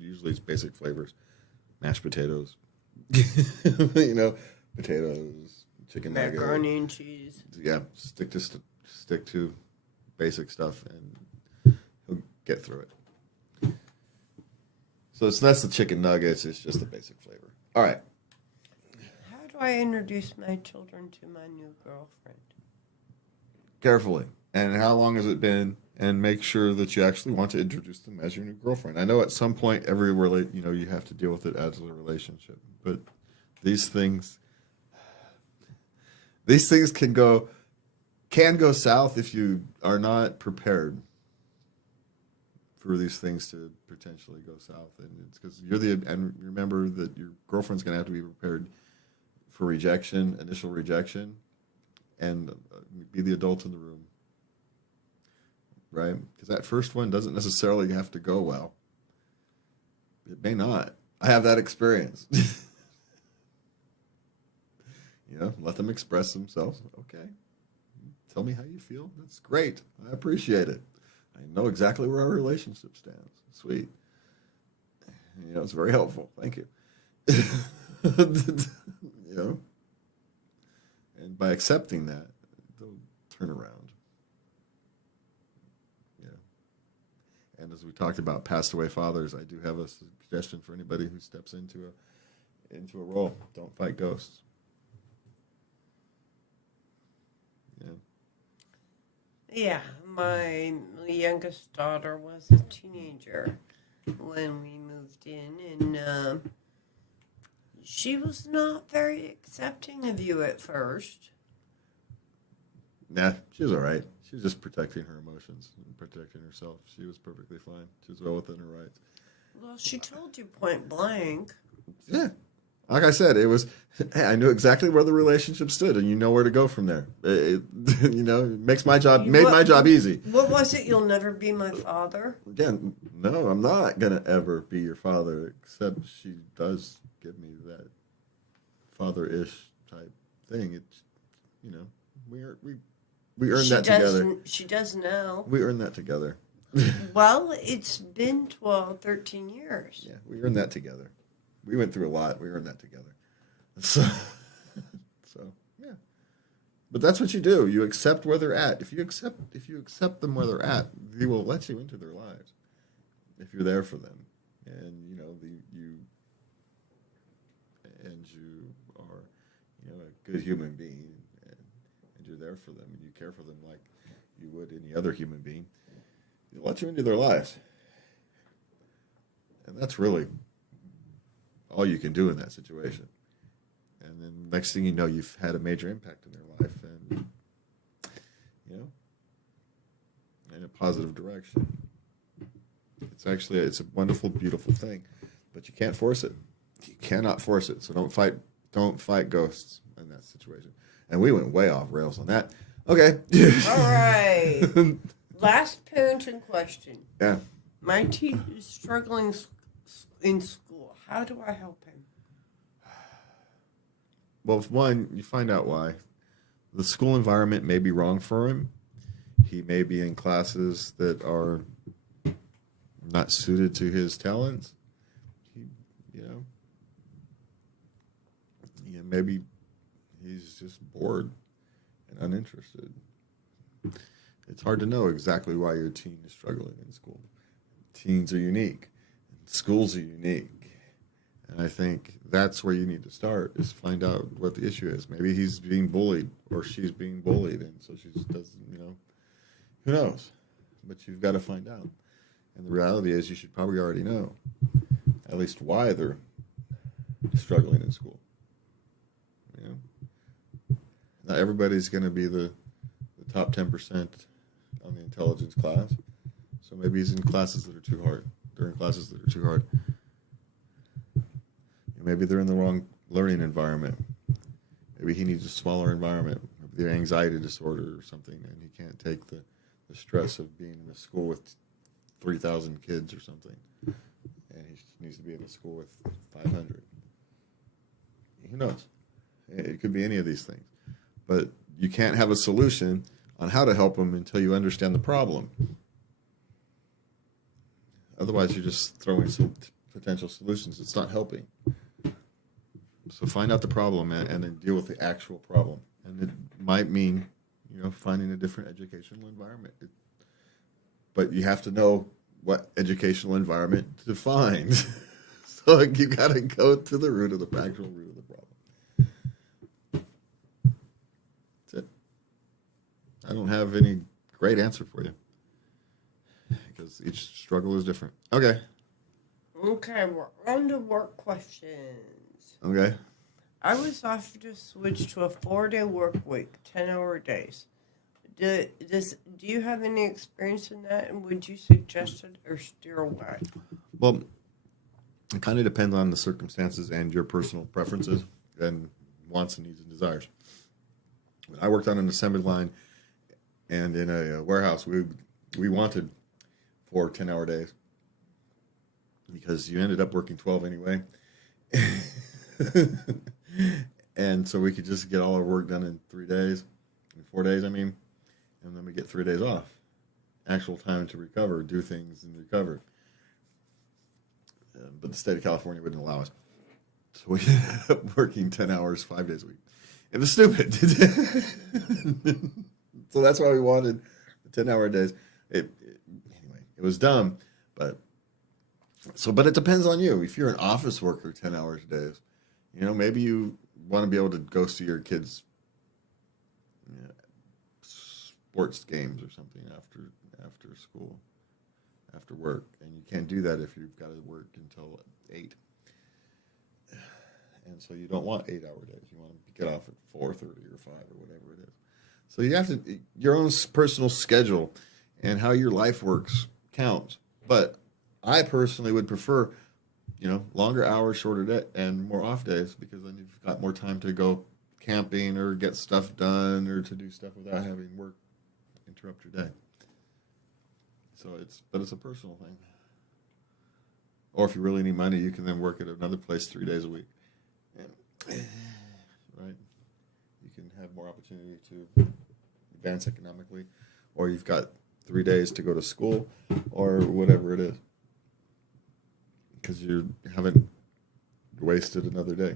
usually it's basic flavors. Mashed potatoes, potatoes, chicken nuggets, macaroni and cheese. Yeah, stick to basic stuff, and he'll get through it. So that's the chicken nuggets. It's just the basic flavor. All right. How do I introduce my children to my new girlfriend? carefully. And how long has it been? And make sure that you actually want to introduce them as your new girlfriend. I know at some point you have to deal with it as a relationship, but these things can go south if you are not prepared for these things to potentially go south. And it's because and remember that your girlfriend's going to have to be prepared for rejection, initial rejection, and be the adult in the room. Right? Because that first one doesn't necessarily have to go well. It may not. I have that experience. Let them express themselves. Okay. Tell me how you feel. That's great. I appreciate it. I know exactly where our relationship stands. Sweet. It's very helpful. Thank you. And by accepting that, they'll turn around. And as we talked about passed away fathers, I do have a suggestion for anybody who steps into a role. Don't fight ghosts. Yeah, my youngest daughter was a teenager when we moved in, and she was not very accepting of you at first. Nah, she was all right. She was just protecting her emotions and protecting herself. She was perfectly fine. She was well within her rights. Well, she told you point blank. Yeah. Like I said, I knew exactly where the relationship stood, and you know where to go from there. It made my job easy. What was it? You'll never be my father? Again, no, I'm not going to ever be your father, except she does give me that father-ish type thing. It's, we earned that together. She does now. We earned that together. Well, it's been 12, 13 years. Yeah, we earned that together. We went through a lot. We earned that together. So yeah. But that's what you do. You accept where they're at. If you accept them where they're at, they will let you into their lives. If you're there for them, and you are, a good human being, and you're there for them, and you care for them like you would any other human being, they'll let you into their lives. And that's really all you can do in that situation. And then next thing you know, you've had a major impact in their life, and in a positive direction. It's a wonderful, beautiful thing, but you can't force it. You cannot force it. So don't fight ghosts in that situation. And we went way off rails on that. Okay. All right. Last parenting question. Yeah. My teen is struggling in school. How do I help him? Well, one, you find out why. The school environment may be wrong for him. He may be in classes that are not suited to his talents. Maybe he's just bored and uninterested. It's hard to know exactly why your teen is struggling in school. Teens are unique. Schools are unique. And I think that's where you need to start, is find out what the issue is. Maybe he's being bullied or she's being bullied, and so she just doesn't, who knows? But you've got to find out. And the reality is you should probably already know at least why they're struggling in school. Not everybody's going to be the top 10% on the intelligence class. So maybe he's in classes that are too hard. They're in classes that are too hard. Maybe they're in the wrong learning environment. Maybe he needs a smaller environment. Maybe they're anxiety disorder or something, and he can't take the stress of being in a school with 3,000 kids or something. And he needs to be in a school with 500. Who knows? It could be any of these things. But you can't have a solution on how to help him until you understand the problem. Otherwise, you're just throwing some potential solutions. It's not helping. So find out the problem and then deal with the actual problem. And it might mean, finding a different educational environment. But you have to know what educational environment to find. So you got to go to the actual root of the problem. That's it. don't have any great answer for you because each struggle is different. Okay. Okay, we're on to work questions. Okay. I was offered to switch to a 4-day work week, 10-hour days. Do you have any experience in that, and would you suggest it or steer away? Well, it kind of depends on the circumstances and your personal preferences and wants and needs and desires. When I worked on an assembly line and in a warehouse, we wanted 4 10-hour days because you ended up working 12 anyway. And so we could just get all our work done in 3 days, in 4 days, I mean, and then we get 3 days off. Actual time to recover, do things and recover. But the state of California wouldn't allow us. So we ended up working 10 hours, 5 days a week. It was stupid. So that's why we wanted the 10-hour days. Anyway, it was dumb, but it depends on you. If you're an office worker, 10 hours a day, maybe you want to be able to go see your kids' sports games or something after school, after work, and you can't do that if you've got to work until 8. And so you don't want 8-hour days. You want to get off at 4:30 or 5 or whatever it is. So you have to, your own personal schedule and how your life works counts. But I personally would prefer, longer hours, shorter day, and more off days, because then you've got more time to go camping or get stuff done or to do stuff without having work interrupt your day. So it's a personal thing. Or if you really need money, you can then work at another place 3 days a week. Right? You can have more opportunity to advance economically, or you've got 3 days to go to school, or whatever it is, because you haven't wasted another day.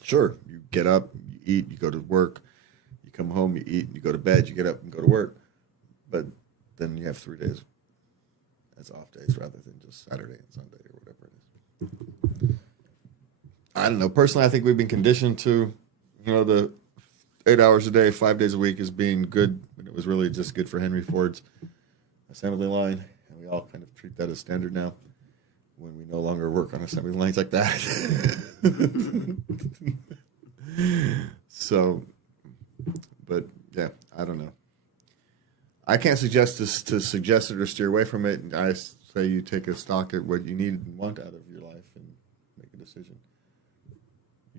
Sure, you get up, you eat, you go to work, you come home, you eat, you go to bed, you get up and go to work, but then you have 3 days as off days rather than just Saturday and Sunday or whatever it is. I don't know. Personally, I think we've been conditioned to, the 8 hours a day, 5 days a week as being good, and it was really just good for Henry Ford's assembly line, and we all kind of treat that as standard now when we no longer work on assembly lines like that. So, but yeah, I don't know. I can't suggest this to suggest it or steer away from it. I say you take a stock at what you need and want out of your life and make a decision.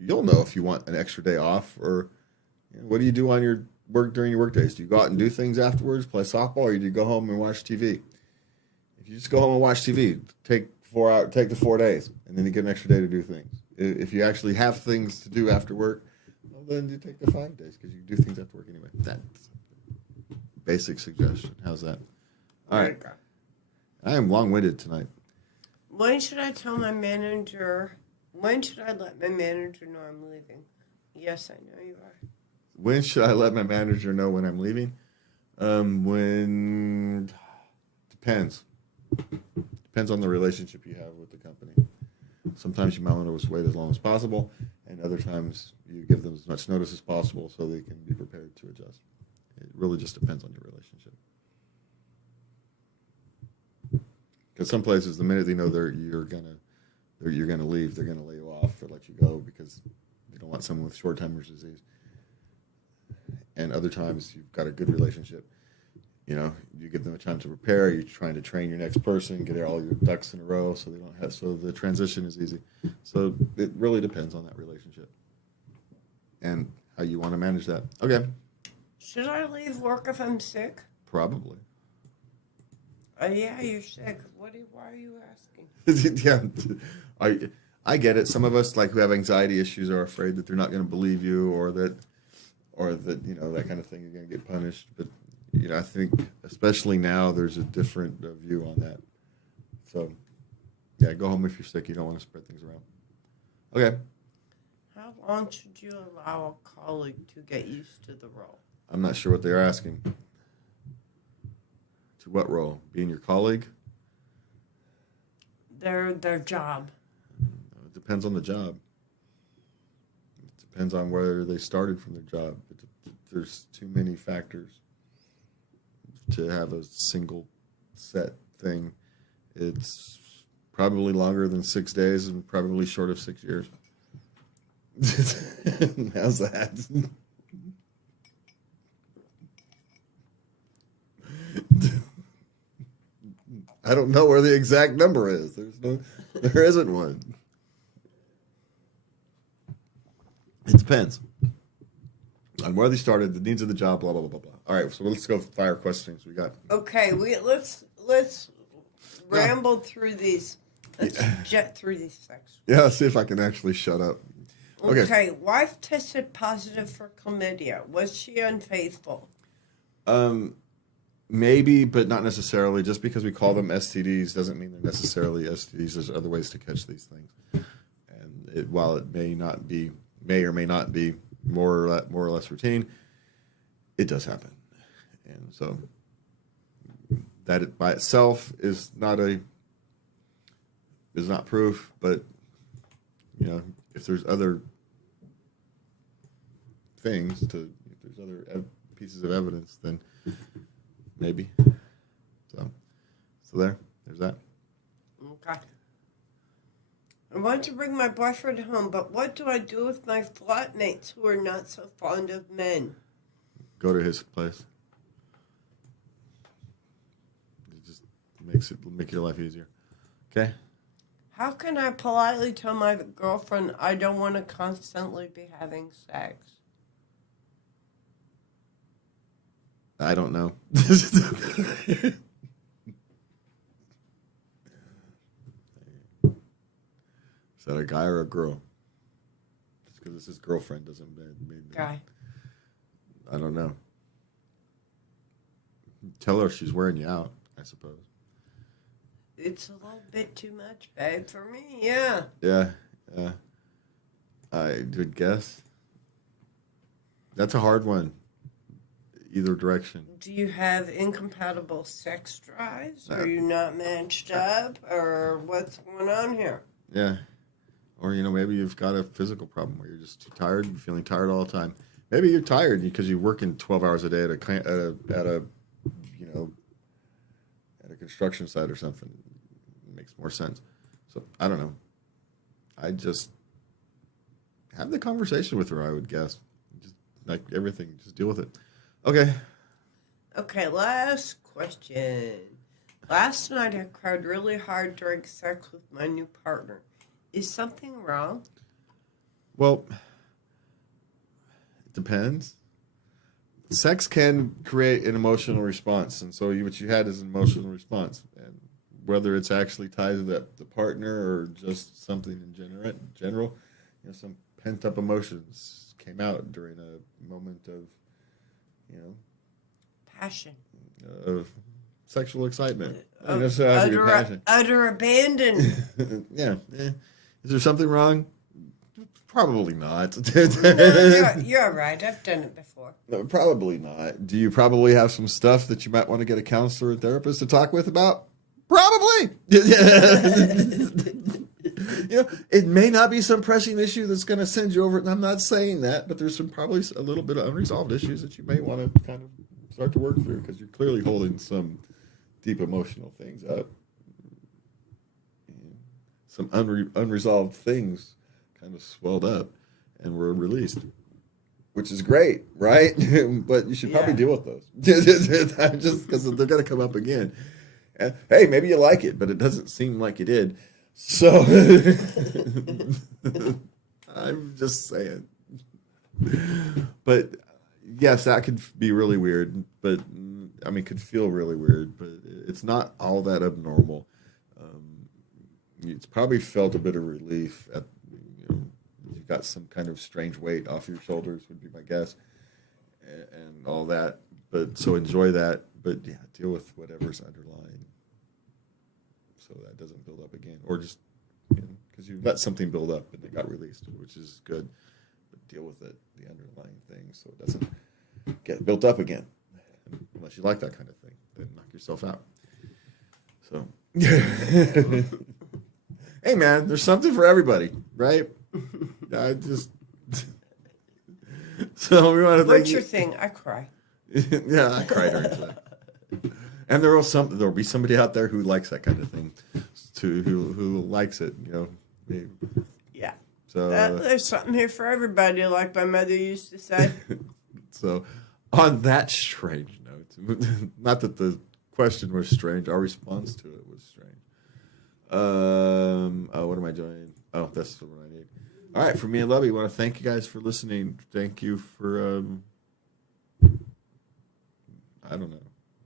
You'll know if you want an extra day off, or what do you do on your work during your work days? Do you go out and do things afterwards, play softball, or do you go home and watch TV? If you just go home and watch TV, take the 4 days, and then you get an extra day to do things. If you actually have things to do after work, well, then you take the 5 days because you do things after work anyway. That's basic suggestion. How's that? All right. I am long-winded tonight. When should I tell my manager? When should I let my manager know I'm leaving? Yes, I know you are. When should I let my manager know when I'm leaving? When depends. Depends on the relationship you have with the company. Sometimes you might want to wait as long as possible, and other times you give them as much notice as possible so they can be prepared to adjust. It really just depends on your relationship. Because some places, the minute they know you're gonna leave, they're gonna lay you off or let you go because they don't want someone with short-timer's disease. And other times you've got a good relationship. You give them a time to prepare. You're trying to train your next person, get all your ducks in a row, so the transition is easy. So it really depends on that relationship and how you want to manage that. Okay. Should I leave work if I'm sick? Probably. Yeah, you're sick. Why are you asking? Yeah, I get it. Some of us, who have anxiety issues, are afraid that they're not going to believe you, or that that kind of thing. You're going to get punished. But I think especially now there's a different view on that. So yeah, go home if you're sick. You don't want to spread things around. Okay. How long should you allow a colleague to get used to the role? I'm not sure what they're asking. To what role? Being your colleague? Their job. It depends on the job. It depends on where they started from their job. There's too many factors. to have a single set thing. It's probably longer than 6 days and probably short of 6 years. How's that? I don't know where the exact number is. There isn't one. It depends on where they started, the needs of the job, blah blah blah blah blah. All right, so let's go fire questions. We got. Okay, let's ramble through these. Let's jet through these sections. Yeah, let's see if I can actually shut up. Okay, wife tested positive for chlamydia. Was she unfaithful? Maybe, but not necessarily. Just because we call them STDs doesn't mean they're necessarily STDs. There's other ways to catch these things, and while it may or may not be more or less routine, it does happen, and so that it by itself is not proof. But if there's other things if there's other pieces of evidence, then maybe. So there's that. Okay. I want to bring my boyfriend home, but what do I do with my flatmates who are not so fond of men? Go to his place. It just make your life easier. Okay? How can I politely tell my girlfriend I don't want to constantly be having sex? I don't know. Is that a guy or a girl? Just because it's his girlfriend doesn't mean Guy. I don't know. Tell her she's wearing you out, I suppose. It's a little bit too much, babe, for me, yeah. Yeah. I would guess. That's a hard one. Either direction. Do you have incompatible sex drives? Are you not matched up? Or what's going on here? Yeah. Or, maybe you've got a physical problem where you're just too tired, you're feeling tired all the time. Maybe you're tired because you're working 12 hours a day at a construction site or something. It makes more sense. So, I don't know. I just have the conversation with her, I would guess. Just like everything, just deal with it. Okay. Okay, last question. Last night I cried really hard during sex with my new partner. Is something wrong? Well, it depends. Sex can create an emotional response, and so what you had is an emotional response, and whether it's actually tied to the partner or just something in general, some pent up emotions came out during a moment of, Passion. Of sexual excitement. Utter abandon. Yeah. Is there something wrong? Probably not. No, you're right. I've done it before. No, probably not. Do you probably have some stuff that you might want to get a counselor or therapist to talk with about? Probably. It may not be some pressing issue that's going to send you over. And I'm not saying that, but there's probably a little bit of unresolved issues that you may want to kind of start to work through because you're clearly holding some deep emotional things up. Some unresolved things kind of swelled up and were released, which is great, right? But you should probably deal with those just because they're going to come up again. And, hey, maybe you like it, but it doesn't seem like you did. So I'm just saying. But yes, that could be really weird, but could feel really weird, but it's not all that abnormal. It's probably felt a bit of relief at, you got some kind of strange weight off your shoulders would be my guess, and all that. But so enjoy that, but yeah, deal with whatever's underlying, so that doesn't build up again, or just because you let something build up and it got released, which is good, but deal with it, the underlying thing, so it doesn't get built up again. Unless you like that kind of thing, then knock yourself out. So. Hey man, there's something for everybody, right? I just so we want to. What's your thing? I cry. Yeah, I cried during that. And there'll be somebody out there who likes that kind of thing, who likes it, maybe. Yeah. So There's something here for everybody, like my mother used to say. So, on that strange note, not that the question was strange, our response to it was strange. What am I doing? Oh, that's the one I need. All right, for me and Lovey, I want to thank you guys for listening. Thank you for, I don't know.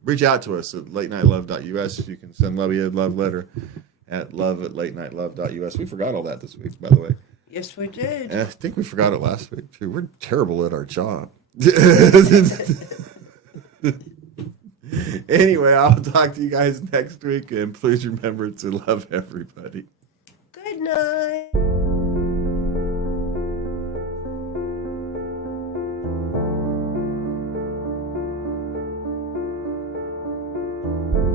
Reach out to us at latenightLove.us. You can send Lovey a love letter at love@latenightLove.us. We forgot all that this week, by the way. Yes, we did. And I think we forgot it last week, too. We're terrible at our job. Anyway, I'll talk to you guys next week, and please remember to love everybody. Good night.